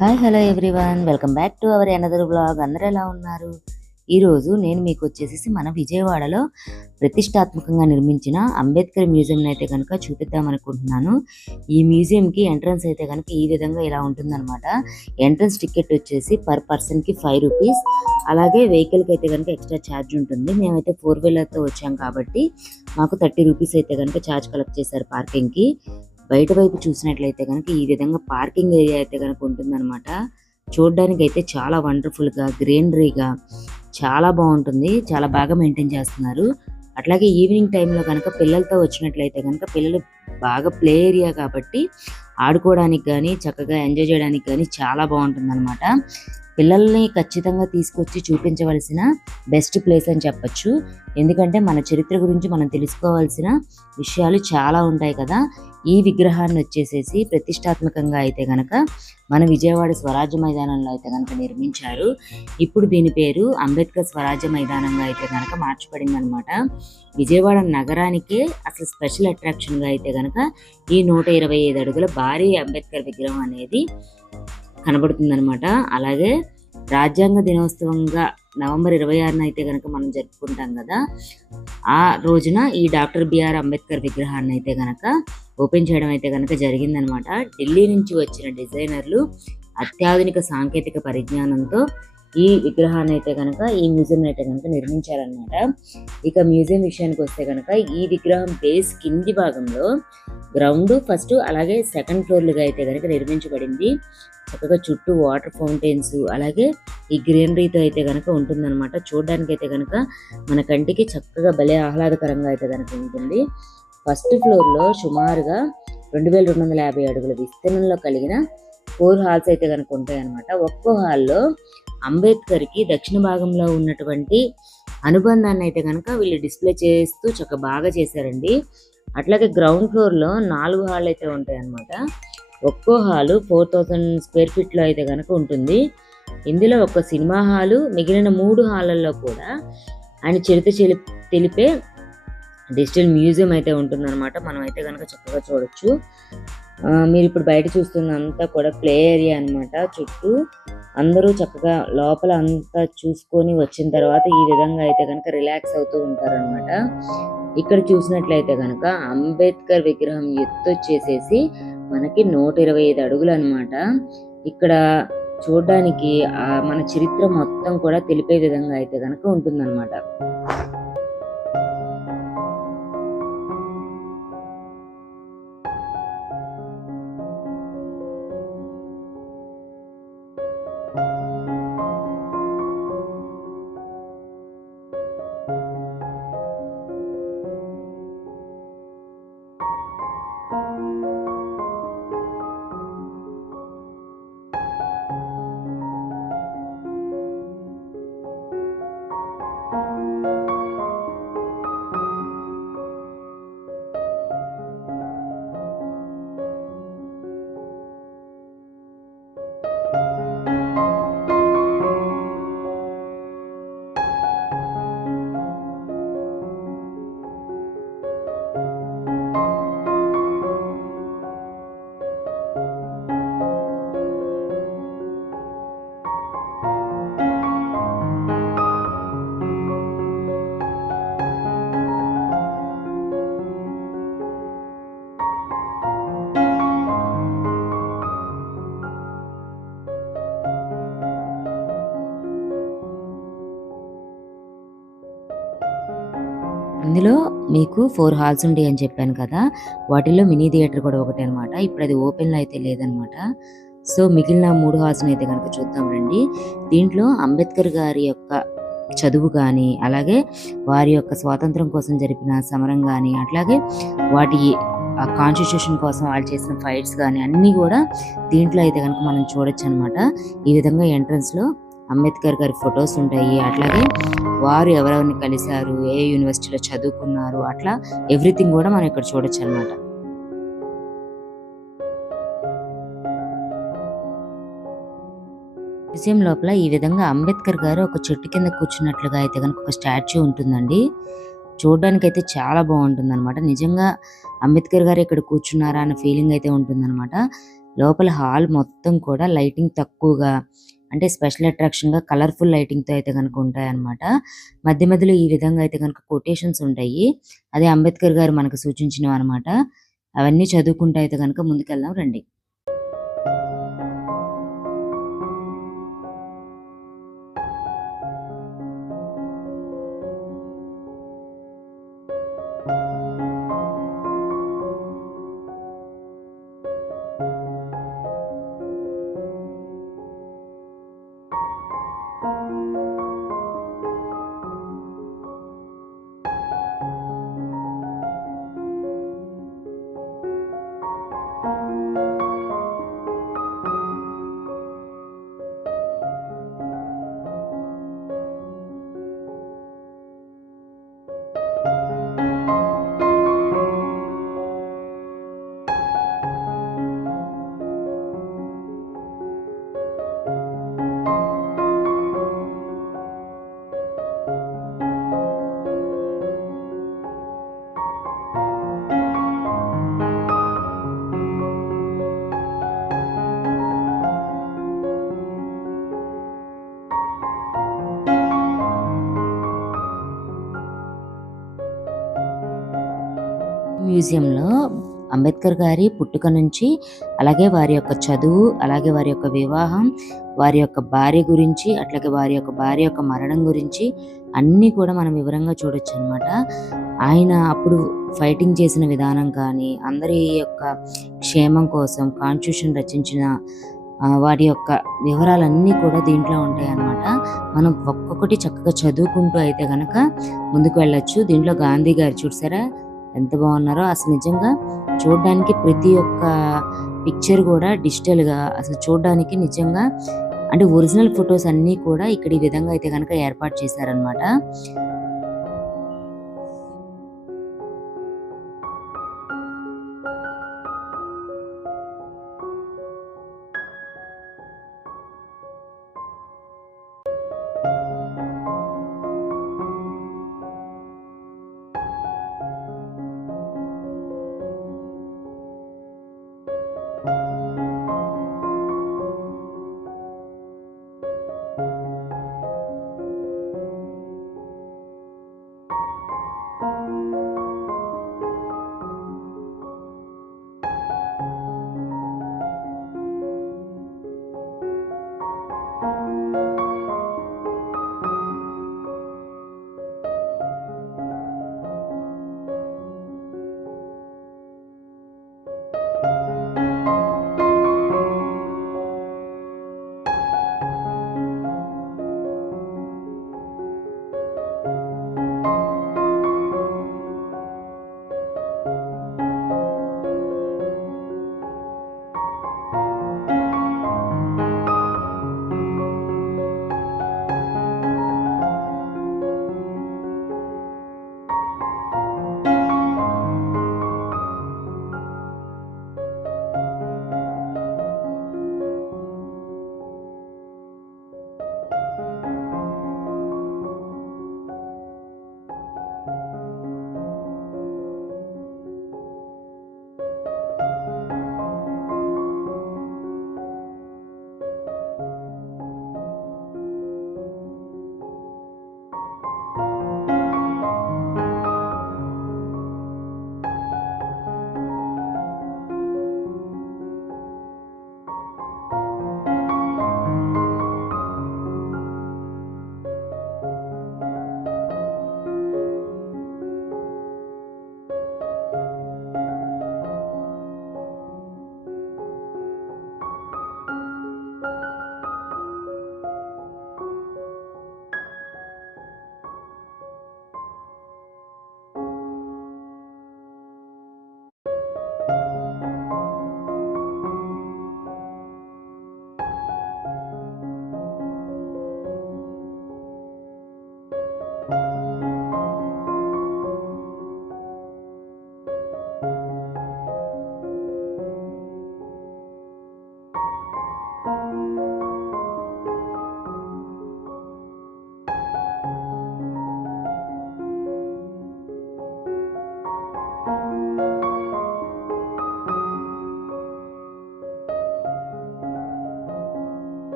Hi hello everyone, welcome back to our another blog. అందరూ ఎలా ఉన్నారు? ఈరోజు నేను మీకు వచ్చేసి మన విజయవాడలో ప్రతిష్టాత్మకంగా నిర్మించిన అంబేద్కర్ మ్యూజియం అయితే కనుక చూపిద్దాం అనుకుంటున్నాను. ఈ మ్యూజియంకి ఎంట్రన్స్ అయితే కనుక ఈ విధంగా ఇలా ఉంటుందన్నమాట. ఎంట్రన్స్ టికెట్ వచ్చేసి పర్ పర్సన్కి 5 రూపీస్. అలాగే వెహికల్కి అయితే కనుక ఎక్స్ట్రా ఛార్జ్ ఉంటుంది. మేమైతే 4 వీలర్తో వచ్చాం కాబట్టి మాకు 30 రూపీస్ అయితే కనుక ఛార్జ్ కలెక్ట్ చేశారు పార్కింగ్కి. బయట వైపు చూసినట్లయితే కనుక ఈ విధంగా పార్కింగ్ ఏరియా అయితే కనుక ఉంటుందన్నమాట. చూడడానికి అయితే చాలా వండర్ఫుల్గా గ్రీనరీగా చాలా బాగుంటుంది. చాలా బాగా మెయింటైన్ చేస్తున్నారు. అట్లాగే ఈవినింగ్ టైంలో కనుక పిల్లలతో వచ్చినట్లయితే కనుక పిల్లలు బాగా ప్లే ఏరియా కాబట్టి ఆడుకోవడానికి కానీ చక్కగా ఎంజాయ్ చేయడానికి కానీ చాలా బాగుంటుంది అనమాట. పిల్లల్ని ఖచ్చితంగా తీసుకొచ్చి చూపించవలసిన బెస్ట్ ప్లేస్ అని చెప్పచ్చు. ఎందుకంటే మన చరిత్ర గురించి మనం తెలుసుకోవాల్సిన విషయాలు చాలా ఉంటాయి కదా. ఈ విగ్రహాన్ని వచ్చేసేసి ప్రతిష్టాత్మకంగా అయితే కనుక మన విజయవాడ స్వరాజ్య మైదానంలో అయితే కనుక నిర్మించారు. ఇప్పుడు దీని పేరు అంబేద్కర్ స్వరాజ్య మైదానంగా అయితే కనుక మార్చబడింది అనమాట. విజయవాడ నగరానికే అసలు స్పెషల్ అట్రాక్షన్గా అయితే కనుక ఈ 125 అడుగుల భారీ అంబేద్కర్ విగ్రహం అనేది కనబడుతుందన్నమాట. అలాగే రాజ్యాంగ దినోత్సవంగా నవంబర్ 26న అయితే కనుక మనం జరుపుకుంటాం కదా. ఆ రోజున ఈ డాక్టర్ బిఆర్ అంబేద్కర్ విగ్రహాన్ని అయితే కనుక ఓపెన్ చేయడం అయితే కనుక జరిగిందనమాట. ఢిల్లీ నుంచి వచ్చిన డిజైనర్లు అత్యాధునిక సాంకేతిక పరిజ్ఞానంతో ఈ విగ్రహాన్ని అయితే కనుక ఈ మ్యూజియం అయితే కనుక నిర్మించారనమాట. ఇక మ్యూజియం విషయానికి వస్తే కనుక ఈ విగ్రహం బేస్ కింది భాగంలో గ్రౌండ్ ఫస్ట్ అలాగే సెకండ్ ఫ్లోర్లుగా అయితే కనుక నిర్మించబడింది. చక్కగా చుట్టూ వాటర్ ఫౌంటైన్స్ అలాగే ఈ గ్రీనరీతో అయితే కనుక ఉంటుందన్నమాట. చూడడానికి అయితే కనుక మన కంటికి చక్కగా భలే ఆహ్లాదకరంగా అయితే కనుక ఉంటుంది. ఫస్ట్ ఫ్లోర్లో సుమారుగా 2250 అడుగుల విస్తీర్ణంలో కలిగిన 4 హాల్స్ అయితే కనుక ఉంటాయి అన్నమాట. ఒక్కో హాల్లో అంబేద్కర్కి దక్షిణ భాగంలో ఉన్నటువంటి అనుబంధాన్ని అయితే కనుక వీళ్ళు డిస్ప్లే చేస్తూ చక్కగా బాగా చేశారండి. అట్లాగే గ్రౌండ్ ఫ్లోర్లో 4 హాల్ అయితే ఉంటాయి అన్నమాట. ఒక్కో హాలు 4000 స్క్వేర్ ఫీట్లో అయితే కనుక ఉంటుంది. ఇందులో ఒక సినిమా హాలు, మిగిలిన 3 హాలల్లో కూడా ఆయన చరిత్ర తెలిపే డిజిటల్ మ్యూజియం అయితే ఉంటుందన్నమాట. మనం అయితే కనుక చక్కగా చూడొచ్చు. మీరు ఇప్పుడు బయట చూస్తున్నంతా కూడా ప్లే ఏరియా అనమాట. చుట్టూ అందరూ చక్కగా లోపల అంతా చూసుకొని వచ్చిన తర్వాత ఈ విధంగా అయితే కనుక రిలాక్స్ అవుతూ ఉంటారనమాట. ఇక్కడ చూసినట్లయితే కనుక అంబేద్కర్ విగ్రహం ఎత్తు వచ్చేసేసి మనకి 125 అడుగులు అనమాట. ఇక్కడ చూడడానికి మన చరిత్ర మొత్తం కూడా తెలిపే విధంగా అయితే కనుక ఉంటుందన్నమాట. ఇందులో మీకు 4 హాల్స్ ఉంటాయి అని చెప్పాను కదా. వాటిల్లో మినీ థియేటర్ కూడా ఒకటే అనమాట. ఇప్పుడు అది ఓపెన్లో అయితే లేదనమాట. సో మిగిలిన 3 హాల్స్ని అయితే కనుక చూద్దాం రండి. దీంట్లో అంబేద్కర్ గారి యొక్క చదువు కానీ అలాగే వారి యొక్క స్వాతంత్రం కోసం జరిపిన సమరం కానీ అట్లాగే వాటి కాన్స్టిట్యూషన్ కోసం వాళ్ళు చేసిన ఫైట్స్ కానీ అన్నీ కూడా దీంట్లో అయితే కనుక మనం చూడొచ్చు అనమాట. ఈ విధంగా ఎంట్రన్స్లో అంబేద్కర్ గారి ఫొటోస్ ఉంటాయి. అట్లాగే వారు ఎవరెవరిని కలిశారు, ఏ యూనివర్సిటీలో చదువుకున్నారు, అట్లా ఎవ్రీథింగ్ కూడా మనం ఇక్కడ చూడొచ్చు అనమాట. మ్యూజియం లోపల ఈ విధంగా అంబేద్కర్ గారు ఒక చెట్టు కింద కూర్చున్నట్లుగా అయితే కనుక ఒక స్టాచ్యూ ఉంటుందండి. చూడడానికి అయితే చాలా బాగుంటుంది అనమాట. నిజంగా అంబేద్కర్ గారు ఇక్కడ కూర్చున్నారా అన్న ఫీలింగ్ అయితే ఉంటుంది అనమాట. లోపల హాల్ మొత్తం కూడా లైటింగ్ తక్కువగా అంటే స్పెషల్ అట్రాక్షన్‌గా కలర్‌ఫుల్ లైటింగ్‌తో అయితే గనుక ఉంటాయన్నమాట. మధ్య మధ్యలో ఈ విధంగా అయితే గనుక కొటేషన్స్ ఉంటాయి. అదే అంబేద్కర్ గారు మనకు సూచించినవన్నమాట. అవన్నీ చదువుకుంటూ అయితే గనుక ముందుకెళ్దాం రండి. మ్యూజియంలో అంబేద్కర్ గారి పుట్టుక నుంచి, అలాగే వారి యొక్క చదువు, అలాగే వారి యొక్క వివాహం, వారి యొక్క భార్య గురించి, అట్లాగే వారి యొక్క భార్య యొక్క మరణం గురించి అన్నీ కూడా మనం వివరంగా చూడొచ్చనమాట. ఆయన అప్పుడు ఫైటింగ్ చేసిన విధానం కానీ, అందరి యొక్క క్షేమం కోసం కాన్స్టిట్యూషన్ రచించిన వారి యొక్క వివరాలన్నీ కూడా దీంట్లో ఉంటాయన్నమాట. మనం ఒక్కొక్కటి చక్కగా చదువుకుంటూ అయితే గనక ముందుకు వెళ్ళొచ్చు. దీంట్లో గాంధీ గారు చూసారా ఎంత బాగున్నారో! అసలు నిజంగా చూడ్డానికి ప్రతి ఒక్క పిక్చర్ కూడా డిజిటల్‌గా అసలు చూడ్డానికి నిజంగా అంటే ఒరిజినల్ ఫోటోస్ అన్నీ కూడా ఇక్కడ ఈ విధంగా అయితే గనక ఏర్పాటు చేశారనమాట.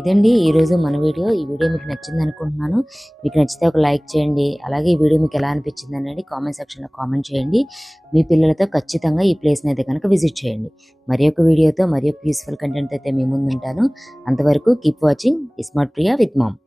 ఇదండి ఈరోజు మన వీడియో. ఈ వీడియో మీకు నచ్చింది అనుకుంటున్నాను. మీకు నచ్చితే ఒక లైక్ చేయండి. అలాగే ఈ వీడియో మీకు ఎలా అనిపించింది అనేది కామెంట్ సెక్షన్లో కామెంట్ చేయండి. మీ పిల్లలతో ఖచ్చితంగా ఈ ప్లేస్ని అయితే కనుక విజిట్ చేయండి. మరి ఒక వీడియోతో మరి ఒక యూస్ఫుల్ కంటెంట్ అయితే మీ ముందు ఉంటాను. అంతవరకు keep watching smart Priya with ma'am.